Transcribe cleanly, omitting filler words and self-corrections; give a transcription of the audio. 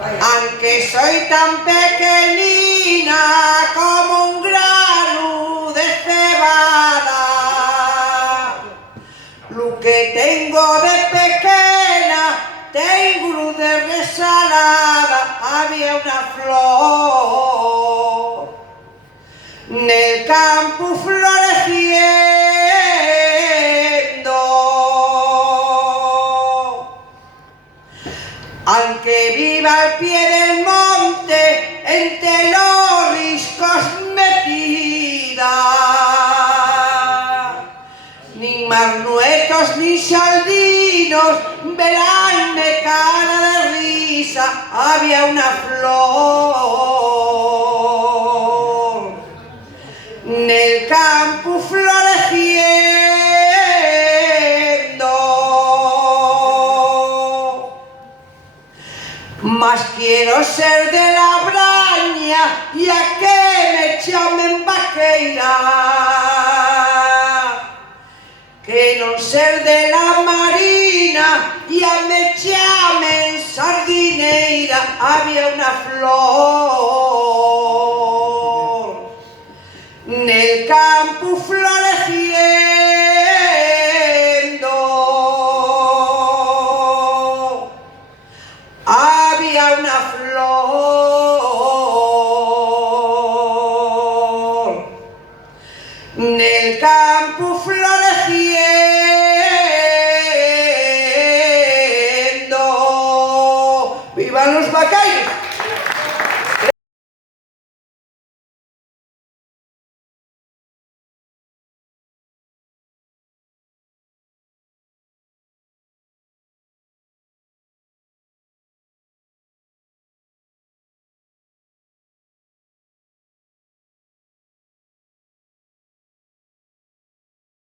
Aunque soy tan pequeñina como un grano de cebada, lo que tengo de pequeña, tengo de resalada. Había una flor en el campo floreciendo, aunque viva al pie del monte, entre los riscos metida, ni marnuetos ni saldinos veránme cara de risa. Había una flor en el campo floreciendo, mas quiero ser de la braña y a que me chamen vaqueira, que no ser de la marina y a me chamen sardineira. Había una flor en el campo floreciendo, había una flor en el campo floreciendo.